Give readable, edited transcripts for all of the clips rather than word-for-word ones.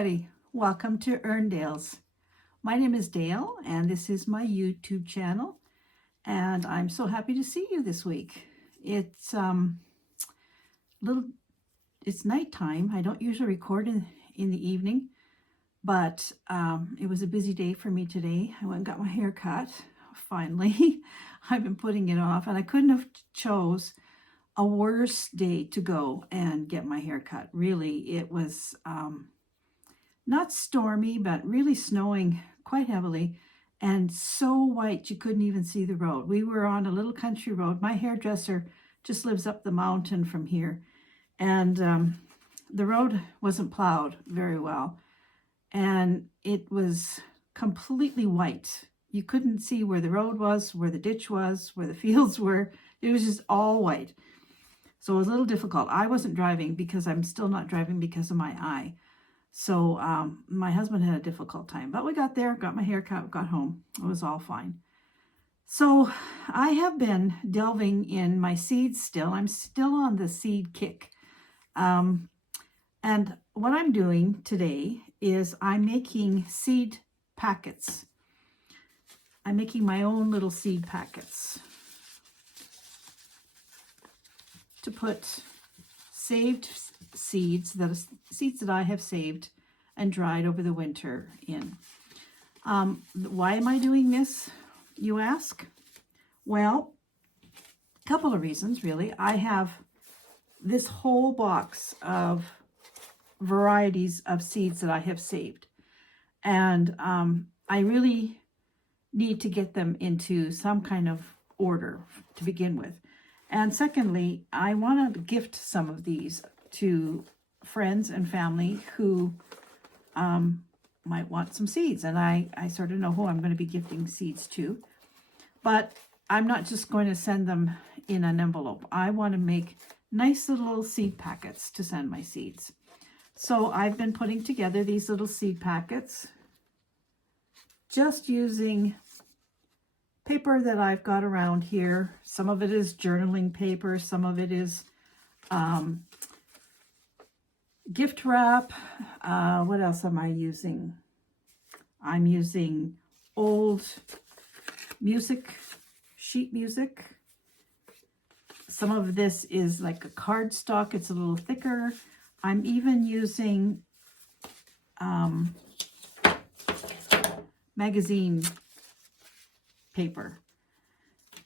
everybody. Welcome to Erndale's. My name is Dale and this is my YouTube channel, and I'm so happy to see you this week. It's nighttime. I don't usually record in the evening, but it was a busy day for me today. I went and got my hair cut finally. I've been putting it off, and I couldn't have chose a worse day to go and get my hair cut. Really, it was not stormy, but really snowing quite heavily and so white you couldn't even see the road. We were on a little country road. My hairdresser just lives up the mountain from here, and the road wasn't plowed very well, and it was completely white. You couldn't see where the road was, where the ditch was, where the fields were. It was just all white. So it was a little difficult. I wasn't driving because I'm still not driving because of my eye. So my husband had a difficult time, but we got there, got my hair cut, got home. It was all fine. So I have been delving in my seeds still. I'm still on the seed kick. And what I'm doing today is I'm making seed packets. I'm making my own little seed packets to put saved seeds that I have saved and dried over the winter in. Why am I doing this, you ask? Well, a couple of reasons, really. I have this whole box of varieties of seeds that I have saved, and I really need to get them into some kind of order to begin with. And secondly, I want to gift some of these to friends and family who might want some seeds. And I sort of know who I'm going to be gifting seeds to. But I'm not just going to send them in an envelope. I want to make nice little seed packets to send my seeds. So I've been putting together these little seed packets just using paper that I've got around here. Some of it is journaling paper, some of it is gift wrap. What else am I using? I'm using old sheet music. Some of this is like a cardstock, it's a little thicker. I'm even using magazine paper,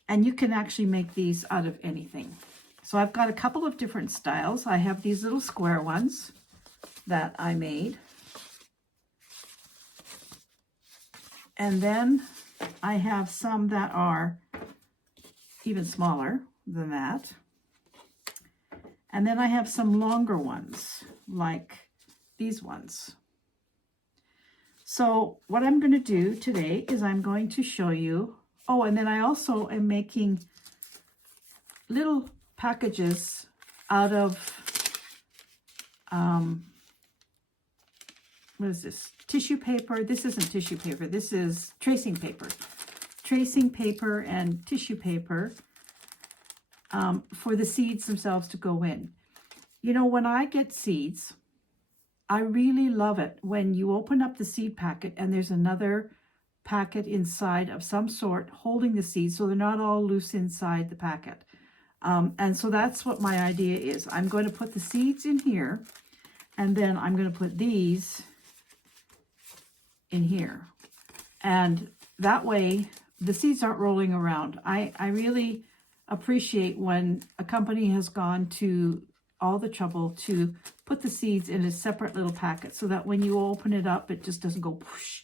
and you can actually make these out of anything. So I've got a couple of different styles. I have these little square ones that I made, and then I have some that are even smaller than that, and then I have some longer ones like these ones. So what I'm going to do today is I'm going to show you, and then I also am making little packages out of, what is this? Tissue paper. This isn't tissue paper. This is tracing paper. Tracing paper and tissue paper for the seeds themselves to go in. You know, when I get seeds, I really love it when you open up the seed packet and there's another packet inside of some sort holding the seeds, so they're not all loose inside the packet. And so that's what my idea is. I'm going to put the seeds in here, and then I'm going to put these in here. And that way the seeds aren't rolling around. I really appreciate when a company has gone to all the trouble to put the seeds in a separate little packet so that when you open it up, it just doesn't go whoosh.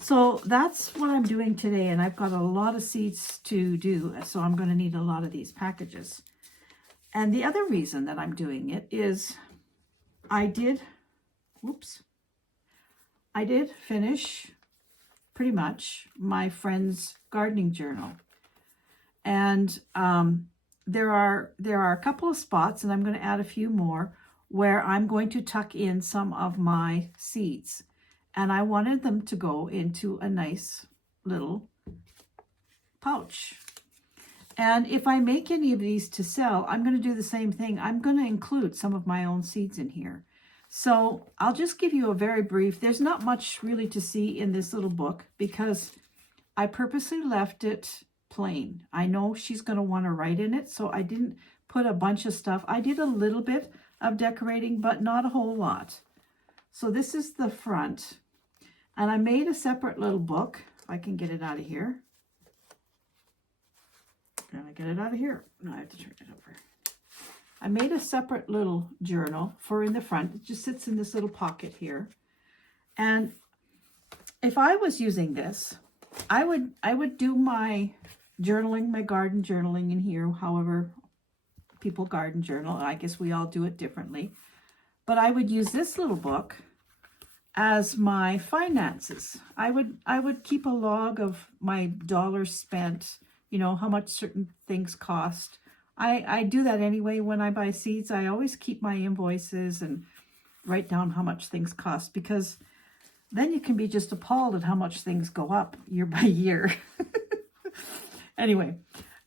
So that's what I'm doing today, and I've got a lot of seeds to do, so I'm going to need a lot of these packages. And the other reason that I'm doing it is I did finish pretty much my friend's gardening journal. And there are a couple of spots, and I'm going to add a few more, where I'm going to tuck in some of my seeds. And I wanted them to go into a nice little pouch. And if I make any of these to sell, I'm going to do the same thing. I'm going to include some of my own seeds in here. So I'll just give you a very brief, there's not much really to see in this little book because I purposely left it plain. I know she's going to want to write in it, so I didn't put a bunch of stuff. I did a little bit of decorating, but not a whole lot. So this is the front, and I made a separate little book. If I can get it out of here. Can I get it out of here? No, I have to turn it over. I made a separate little journal for in the front. It just sits in this little pocket here. And if I was using this, I would do my journaling, my garden journaling in here, however people garden journal. I guess we all do it differently. But I would use this little book as my finances. I would keep a log of my dollars spent, you know, how much certain things cost. I do that anyway when I buy seeds. I always keep my invoices and write down how much things cost, because then you can be just appalled at how much things go up year by year. Anyway,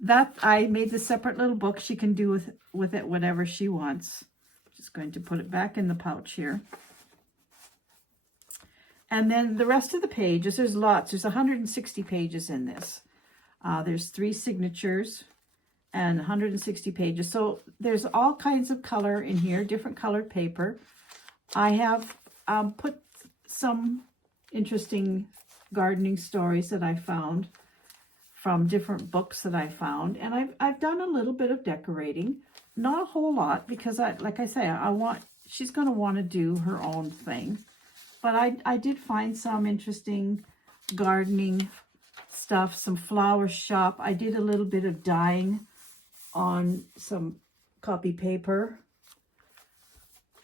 that I made this separate little book. She can do with it whatever she wants. Just going to put it back in the pouch here. And then the rest of the pages, there's lots. There's 160 pages in this. There's 3 signatures and 160 pages. So there's all kinds of color in here, different colored paper. I have put some interesting gardening stories that I found from different books that I found. And I've done a little bit of decorating, not a whole lot, because like I say, she's going to want to do her own thing. But I did find some interesting gardening stuff, some flower shop. I did a little bit of dyeing on some copy paper.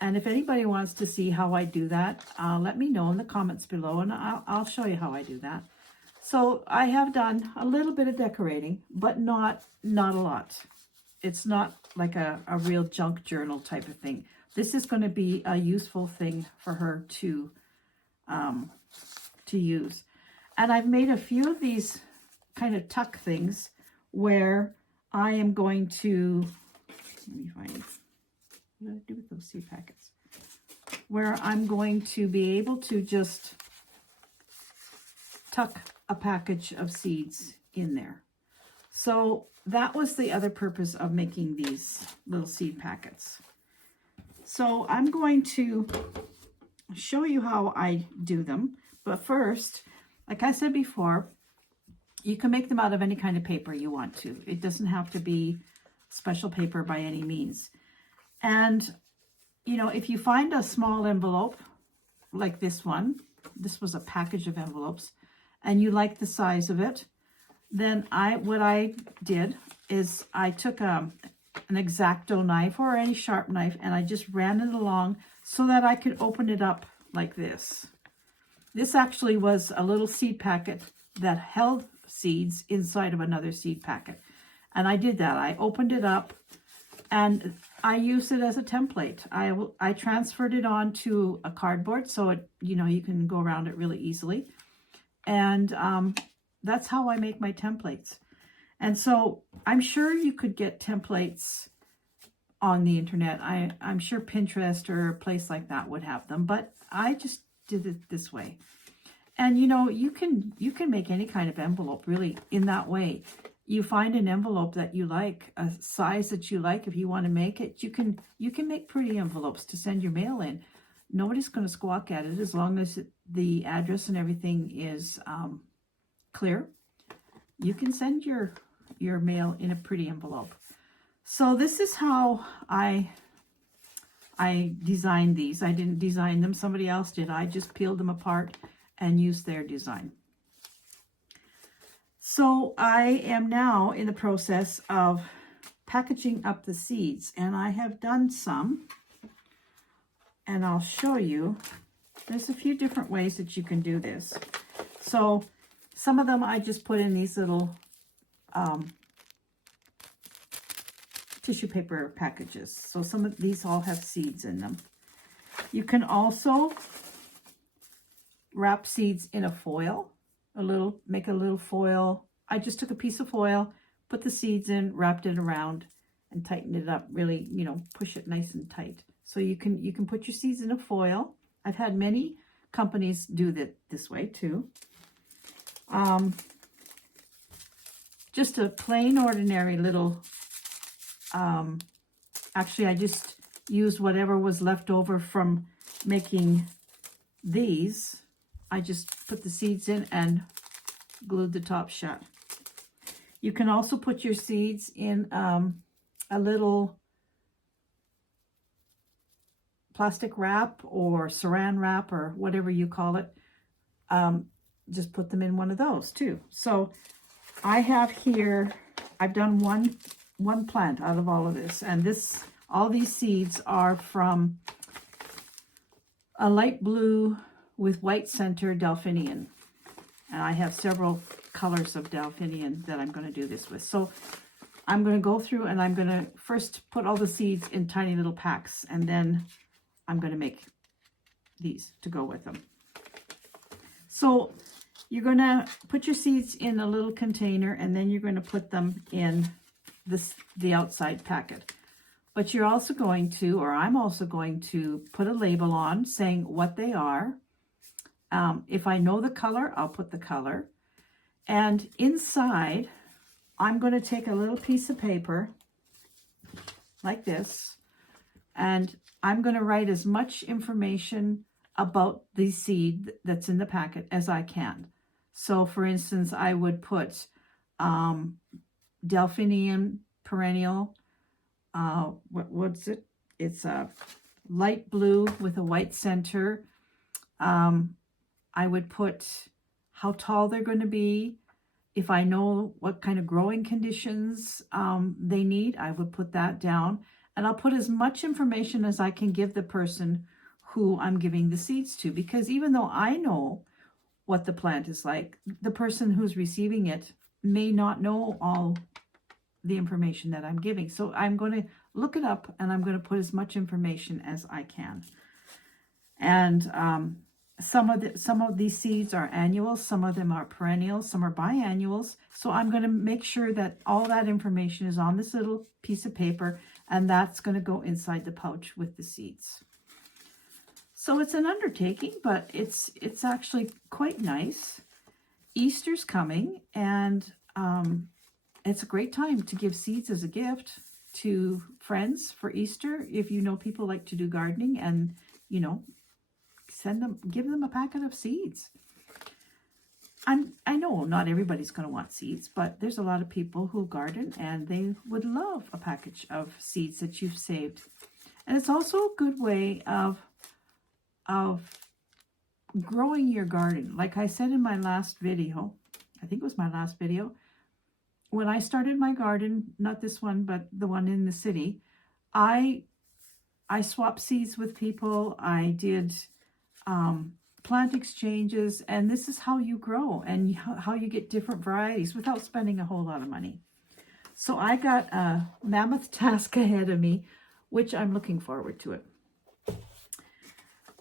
And if anybody wants to see how I do that, let me know in the comments below, and I'll show you how I do that. So I have done a little bit of decorating, but not a lot. It's not like a real junk journal type of thing. This is going to be a useful thing for her to use. And I've made a few of these kind of tuck things where I am going to, let me find, what do I do with those seed packets? Where I'm going to be able to just tuck a package of seeds in there. So that was the other purpose of making these little seed packets. So I'm going to show you how I do them. But first, like I said before, you can make them out of any kind of paper you want to. It doesn't have to be special paper by any means. And, you know, if you find a small envelope like this one, this was a package of envelopes, and you like the size of it, then what I did is I took an X-Acto knife or any sharp knife, and I just ran it along so that I could open it up like this. This actually was a little seed packet that held seeds inside of another seed packet. And I did that. I opened it up and I used it as a template. I transferred it onto a cardboard so it, you know, you can go around it really easily. And that's how I make my templates. And so I'm sure you could get templates on the internet. I'm sure Pinterest or a place like that would have them, but I just did it this way. And you know, you can make any kind of envelope really in that way. You find an envelope that you like, a size that you like. If you want to make it, you can make pretty envelopes to send your mail in. Nobody's going to squawk at it as long as the address and everything is clear. You can send your mail in a pretty envelope. So this is how I designed these. I didn't design them, somebody else did. I just peeled them apart and used their design. So I am now in the process of packaging up the seeds, and I have done some, and I'll show you. There's a few different ways that you can do this. So some of them I just put in these little tissue paper packages. So some of these all have seeds in them. You can also wrap seeds in a foil, make a little foil. I just took a piece of foil, put the seeds in, wrapped it around, and tightened it up really, you know, push it nice and tight So you can put your seeds in a foil. I've had many companies do that this way too. Just a plain ordinary little, actually I just used whatever was left over from making these. I just put the seeds in and glued the top shut. You can also put your seeds in a little plastic wrap or saran wrap or whatever you call it. Just put them in one of those too. So I have here, I've done one plant out of all of this, and all these seeds are from a light blue with white center Delphinium. And I have several colors of Delphinium that I'm going to do this with. So I'm going to go through and I'm going to first put all the seeds in tiny little packs, and then I'm going to make these to go with them. So you're going to put your seeds in a little container, and then you're going to put them in the outside packet. But you're also going to, or I'm also going to put a label on saying what they are. If I know the color, I'll put the color. And inside, I'm going to take a little piece of paper like this, and I'm going to write as much information about the seed that's in the packet as I can. So for instance, I would put Delphinium perennial. What's it? It's a light blue with a white center. I would put how tall they're going to be. If I know what kind of growing conditions they need, I would put that down. And I'll put as much information as I can give the person who I'm giving the seeds to, because even though I know what the plant is like, the person who's receiving it may not know all the information that I'm giving. So I'm going to look it up, and I'm going to put as much information as I can. And some of these seeds are annuals, some of them are perennials, some are biannuals. So I'm going to make sure that all that information is on this little piece of paper, and that's going to go inside the pouch with the seeds. So it's an undertaking, but it's actually quite nice. Easter's coming, and it's a great time to give seeds as a gift to friends for Easter. If you know people like to do gardening, and give them a packet of seeds. I know not everybody's going to want seeds, but there's a lot of people who garden and they would love a package of seeds that you've saved. And it's also a good way of growing your garden. Like I said in my last video, I think it was my last video, when I started my garden, not this one, but the one in the city, I swapped seeds with people. I did plant exchanges, and this is how you grow and how you get different varieties without spending a whole lot of money. So I got a mammoth task ahead of me, which I'm looking forward to it.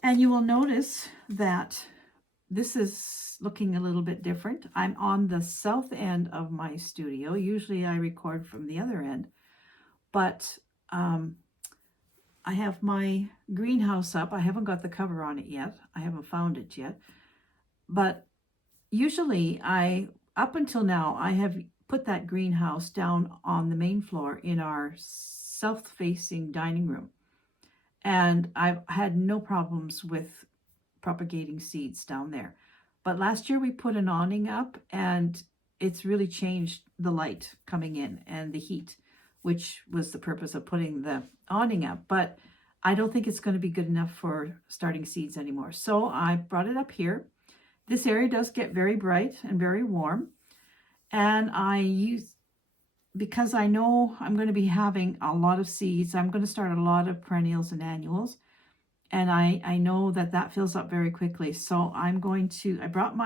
And you will notice that this is looking a little bit different. I'm on the south end of my studio. Usually I record from the other end, but I have my greenhouse up. I haven't got the cover on it yet. I haven't found it yet. But usually up until now, I have put that greenhouse down on the main floor in our south-facing dining room. And I've had no problems with propagating seeds down there. But last year we put an awning up, and it's really changed the light coming in and the heat, which was the purpose of putting the awning up. But I don't think it's going to be good enough for starting seeds anymore. So I brought it up here. This area does get very bright and very warm. And because I know I'm going to be having a lot of seeds, I'm going to start a lot of perennials and annuals. And I know that fills up very quickly. So I brought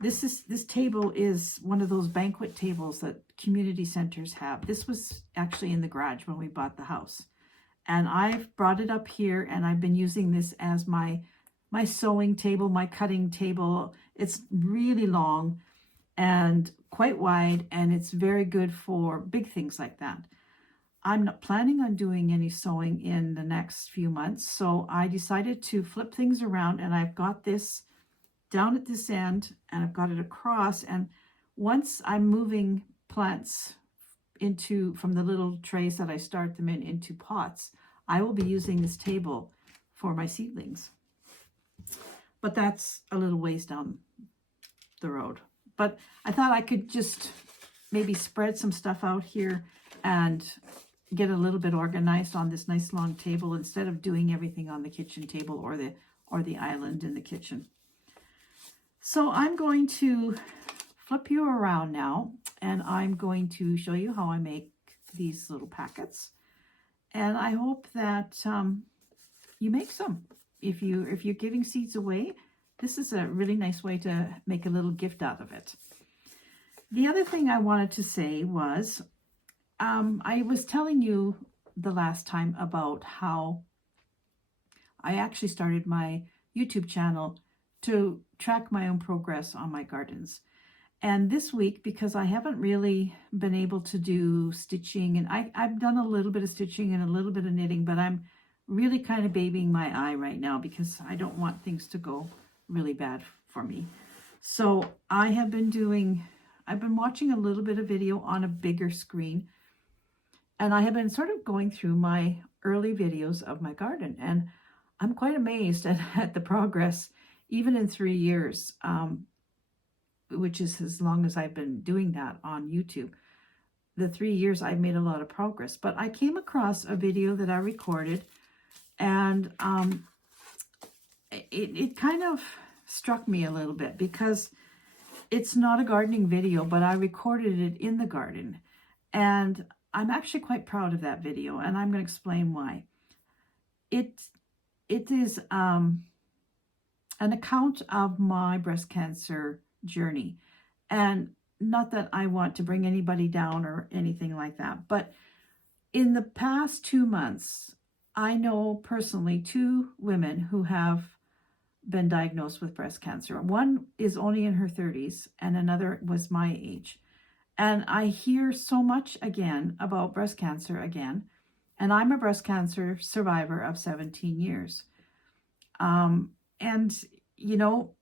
this table is one of those banquet tables that community centers have. This was actually in the garage when we bought the house. And I've brought it up here, and I've been using this as my sewing table, my cutting table. It's really long and quite wide, and it's very good for big things like that. I'm not planning on doing any sewing in the next few months, so I decided to flip things around, and I've got this down at this end and I've got it across, and once I'm moving plants from the little trays that I start them in into pots, I will be using this table for my seedlings. But that's a little ways down the road. But I thought I could just maybe spread some stuff out here and get a little bit organized on this nice long table instead of doing everything on the kitchen table or the island in the kitchen. So I'm going to flip you around now, and I'm going to show you how I make these little packets. And I hope that you make some. If you're giving seeds away, this is a really nice way to make a little gift out of it. The other thing I wanted to say was, I was telling you the last time about how I actually started my YouTube channel to track my own progress on my gardens. And this week, because I haven't really been able to do stitching, and I've done a little bit of stitching and a little bit of knitting, but I'm really kind of babying my eye right now because I don't want things to go really bad for me. So I've been watching a little bit of video on a bigger screen, and I have been sort of going through my early videos of my garden, and I'm quite amazed at the progress, even in 3 years, which is as long as I've been doing that on YouTube. The 3 years I've made a lot of progress. But I came across a video that I recorded, and it kind of struck me a little bit because it's not a gardening video, but I recorded it in the garden. And I'm actually quite proud of that video, and I'm going to explain why. It is an account of my breast cancer journey. And not that I want to bring anybody down or anything like that, but in the past 2 months, I know personally 2 women who have been diagnosed with breast cancer. One is only in her 30s and another was my age. And I hear so much again about breast cancer again. And I'm a breast cancer survivor of 17 years. And, you know,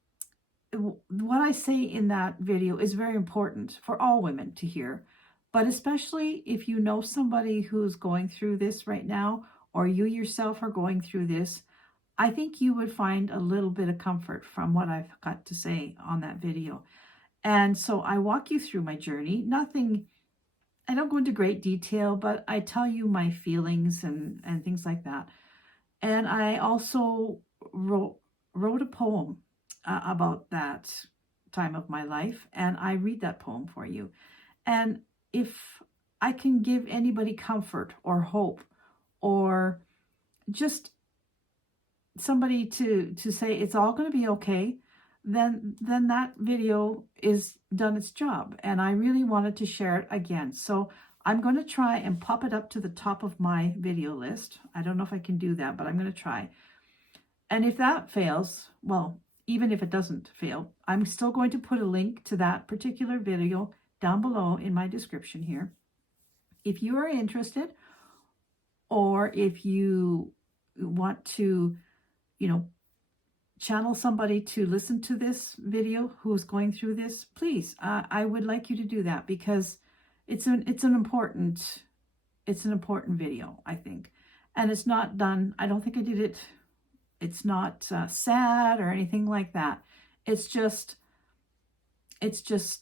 what I say in that video is very important for all women to hear, but especially if you know somebody who's going through this right now, or you yourself are going through this, I think you would find a little bit of comfort from what I've got to say on that video. And so I walk you through my journey. I don't go into great detail, but I tell you my feelings and things like that. And I also wrote a poem about that time of my life, and I read that poem for you. And if I can give anybody comfort or hope, or just somebody to say it's all going to be okay, then that video is done its job. And I really wanted to share it again. So I'm going to try and pop it up to the top of my video list. I don't know if I can do that, but I'm going to try. And if that fails, well, even if it doesn't fail, I'm still going to put a link to that particular video down below in my description here. If you are interested, or if you want to, channel somebody to listen to this video who's going through this, please, I would like you to do that, because it's an important video, I think. And it's not done, I don't think I did it, it's not sad or anything like that. It's just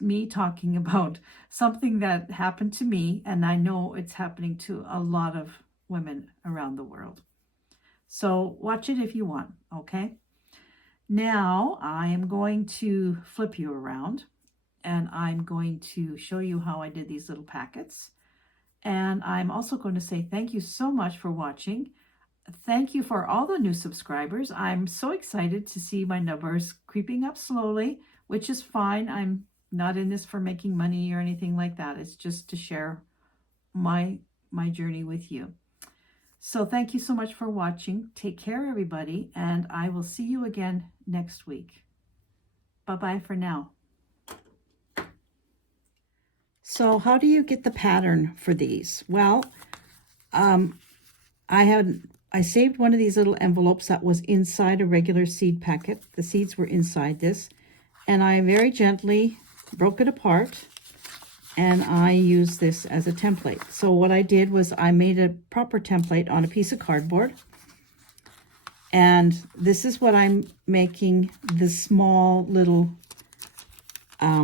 me talking about something that happened to me, and I know it's happening to a lot of women around the world. So watch it if you want, okay? Now I am going to flip you around, and I'm going to show you how I did these little packets. And I'm also going to say thank you so much for watching. Thank you for all the new subscribers. I'm so excited to see my numbers creeping up slowly, which is fine. I'm not in this for making money or anything like that. It's just to share my journey with you. So thank you so much for watching. Take care, everybody, and I will see you again next week. Bye-bye for now. So how do you get the pattern for these? Well, I saved one of these little envelopes that was inside a regular seed packet. The seeds were inside this, and I very gently broke it apart, and I used this as a template. So what I did was I made a proper template on a piece of cardboard, and this is what I'm making the small little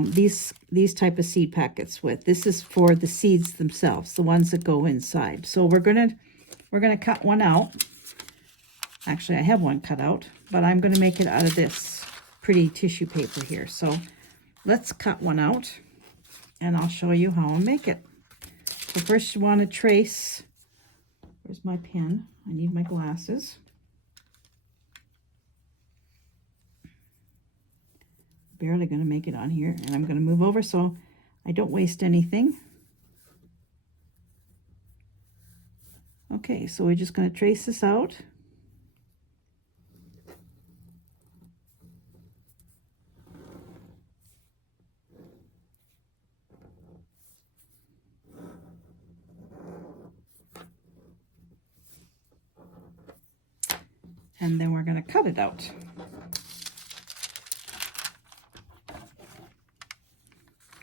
these type of seed packets with. This is for the seeds themselves, the ones that go inside. So we're gonna cut one out. Actually, I have one cut out, but I'm gonna make it out of this pretty tissue paper here. So let's cut one out, and I'll show you how I'll make it. So first you want to trace. Where's my pen? I need my glasses. Barely going to make it on here, and I'm going to move over so I don't waste anything. Okay, so we're just going to trace this out. And then we're going to cut it out.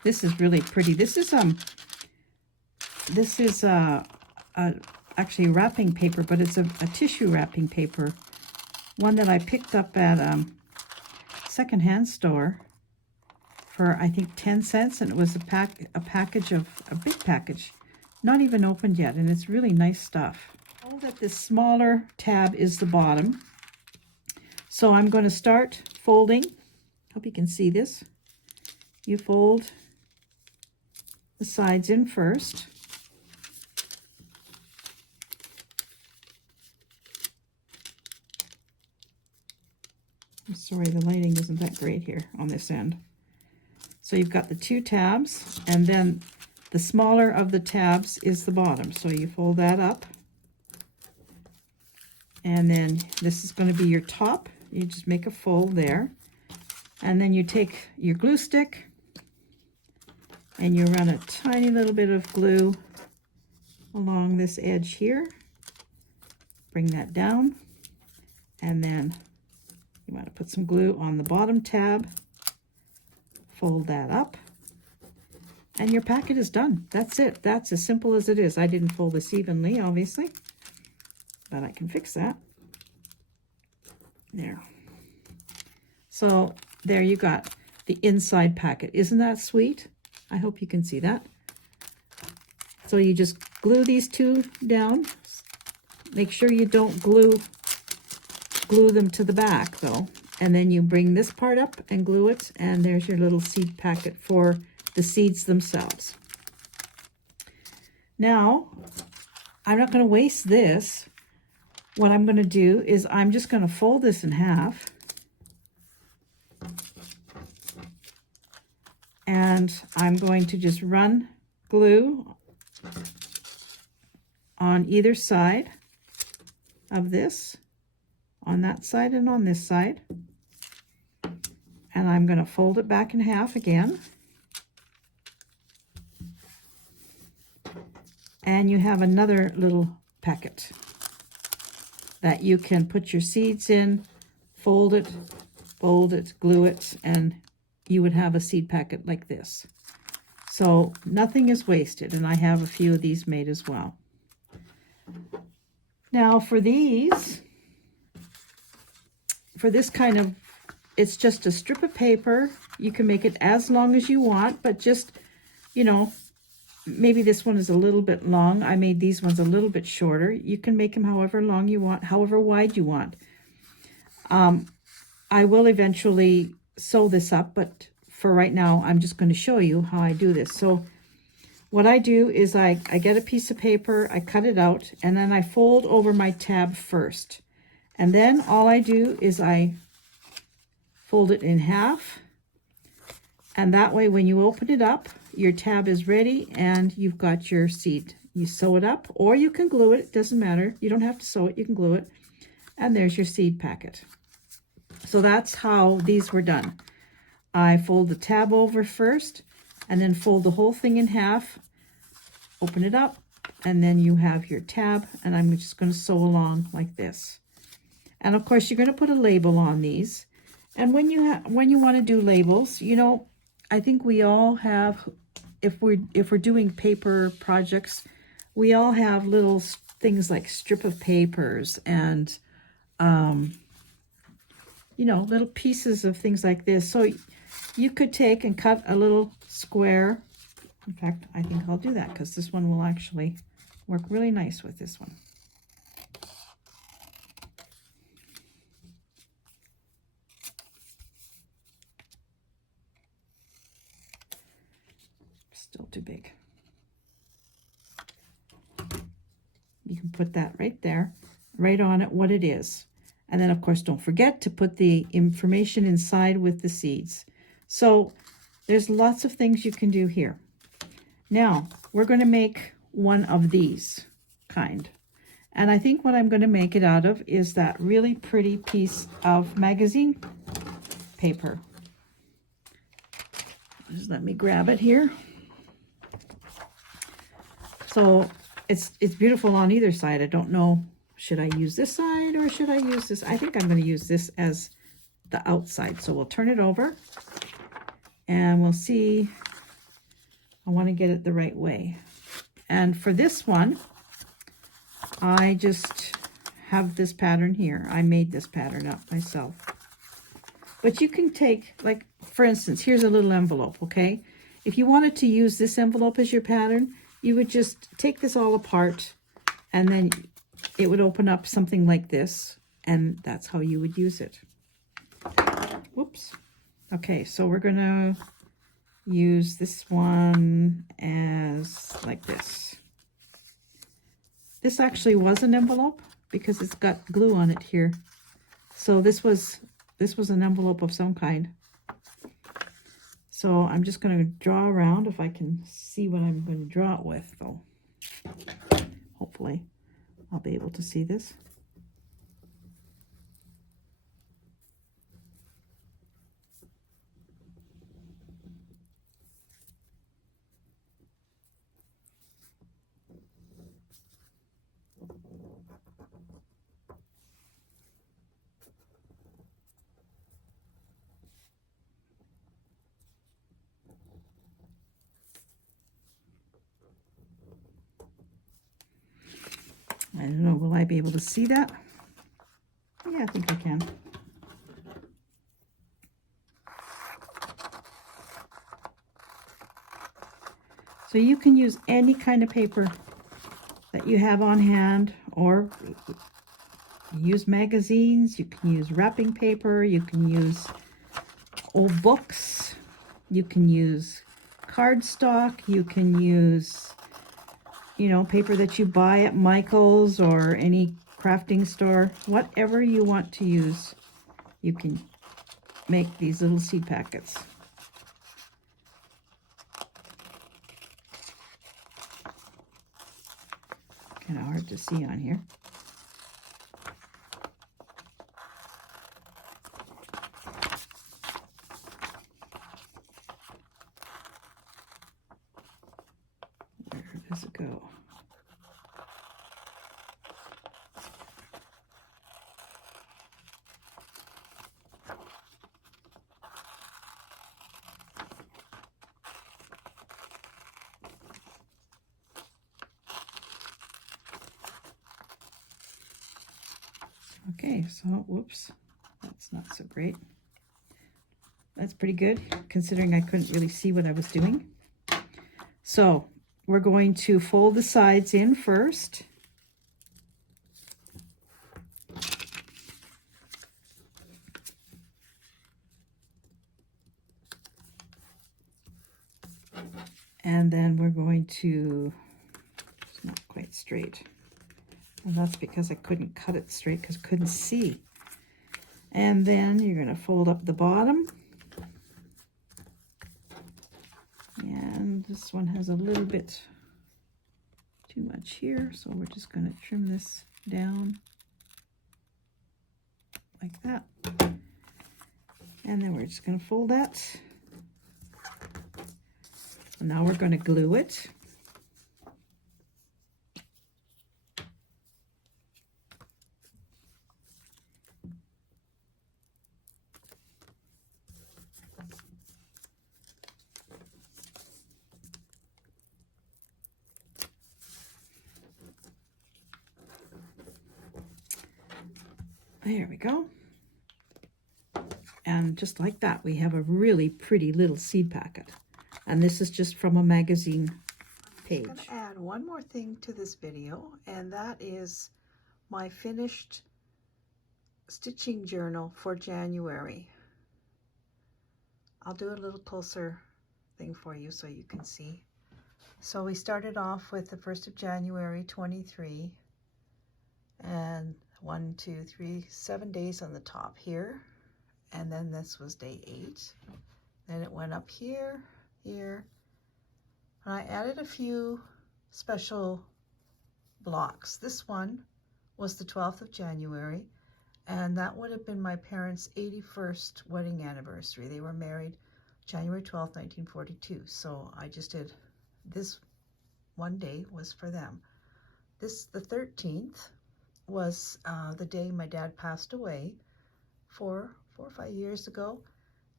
This is really pretty. This is actually wrapping paper, but it's a tissue wrapping paper. One that I picked up at secondhand store for I think 10 cents, and it was a package of a big package, not even opened yet, and it's really nice stuff. Oh, that this smaller tab is the bottom. So I'm going to start folding. Hope you can see this. You fold the sides in first. I'm sorry, the lighting isn't that great here on this end. So you've got the two tabs, and then the smaller of the tabs is the bottom. So you fold that up. And then this is going to be your top. You just make a fold there. And then you take your glue stick and you run a tiny little bit of glue along this edge here. Bring that down. And then you want to put some glue on the bottom tab. Fold that up. And your packet is done. That's it. That's as simple as it is. I didn't fold this evenly, obviously, but I can fix that. There. So there you got the inside packet. Isn't that sweet? I hope you can see that. So you just glue these two down. Make sure you don't glue them to the back though. And then you bring this part up and glue it, and there's your little seed packet for the seeds themselves. Now, I'm not going to waste this. What I'm going to do is I'm just going to fold this in half. And I'm going to just run glue on either side of this, on that side and on this side. And I'm going to fold it back in half again. And you have another little packet that you can put your seeds in, fold it, glue it, and you would have a seed packet like this. So nothing is wasted, and I have a few of these made as well. Now for these, for this kind of, it's just a strip of paper. You can make it as long as you want, but just, you know, maybe this one is a little bit long. I made these ones a little bit shorter. You can make them however long you want, however wide you want. I will eventually sew this up, but for right now, I'm just going to show you how I do this. So what I do is I get a piece of paper, I cut it out, and then I fold over my tab first. And then all I do is I fold it in half. And that way, when you open it up, your tab is ready and you've got your seed. You sew it up, or you can glue it. It doesn't matter. You don't have to sew it. You can glue it. And there's your seed packet. So that's how these were done. I fold the tab over first, and then fold the whole thing in half, open it up, and then you have your tab, and I'm just going to sew along like this. And of course, you're going to put a label on these. And when you want to do labels, you know, I think we all have, if we're doing paper projects, we all have little things like strip of papers and you know, little pieces of things like this. So you could take and cut a little square. In fact, I think I'll do that because this one will actually work really nice with this one. Still too big. You can put that right there, right on it, what it is. And then, of course, don't forget to put the information inside with the seeds. So there's lots of things you can do here. Now, we're going to make one of these kind. And I think what I'm going to make it out of is that really pretty piece of magazine paper. Just let me grab it here. So it's beautiful on either side. I don't know, should I use this side or should I use this? I think I'm going to use this as the outside. So we'll turn it over and we'll see. I want to get it the right way. And for this one, I just have this pattern here. I made this pattern up myself. But you can take, like, for instance, here's a little envelope, okay? If you wanted to use this envelope as your pattern, you would just take this all apart and then it would open up something like this, and that's how you would use it. Whoops. Okay, so we're gonna use this one as like this. This actually was an envelope because it's got glue on it here. So this was an envelope of some kind. So I'm just going to draw around if I can see what I'm going to draw it with, though. Hopefully I'll be able to see this. I don't know, will I be able to see that? Yeah, I think I can. So you can use any kind of paper that you have on hand, or use magazines, you can use wrapping paper, you can use old books, you can use cardstock, you can use, you know, paper that you buy at Michael's or any crafting store. Whatever you want to use, you can make these little seed packets. Kind of hard to see on here. Where does it go? Okay, so, whoops, that's not so great. That's pretty good, considering I couldn't really see what I was doing. So, we're going to fold the sides in first. And then we're going to, it's not quite straight. And that's because I couldn't cut it straight because I couldn't see. And then you're going to fold up the bottom. And this one has a little bit too much here, so we're just going to trim this down like that. And then we're just going to fold that. And now we're going to glue it. There we go. And just like that, we have a really pretty little seed packet. And this is just from a magazine page. I'm going to add one more thing to this video, and that is my finished stitching journal for January. I'll do a little closer thing for you so you can see. So we started off with the 1st of January 23, and 1, 2, 3, 7 days on the top here, and then this was day 8. Then it went up here, here, and I added a few special blocks. This one was the 12th of January, and that would have been my parents' 81st wedding anniversary. They were married January 12th, 1942. So I just did this one day was for them. This, the 13th, was the day my dad passed away 4 or 5 years ago,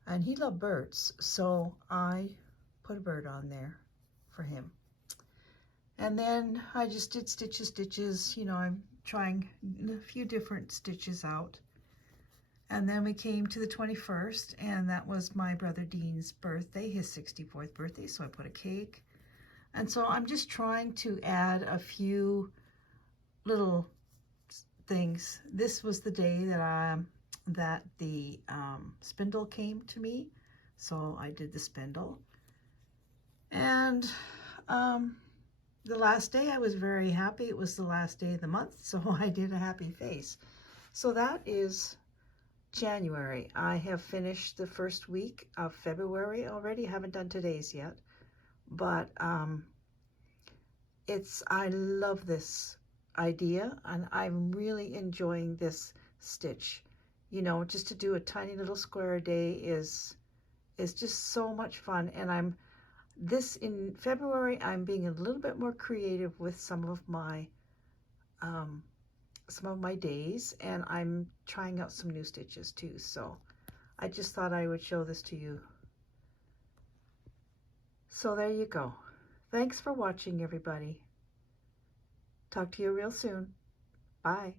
and he loved birds, so I put a bird on there for him. And then I just did stitches, you know, I'm trying a few different stitches out. And then we came to the 21st, and that was my brother Dean's birthday, his 64th birthday, so I put a cake. And so I'm just trying to add a few little things. This was the day that the spindle came to me, so I did the spindle. And the last day I was very happy. It was the last day of the month, so I did a happy face. So that is January. I have finished the first week of February already. I haven't done today's yet, but I love this idea, and I'm really enjoying this stitch. You know, just to do a tiny little square a day is just so much fun. And in February, I'm being a little bit more creative with some of my days, and I'm trying out some new stitches too. So I just thought I would show this to you. So there you go. Thanks for watching, everybody. Talk to you real soon. Bye.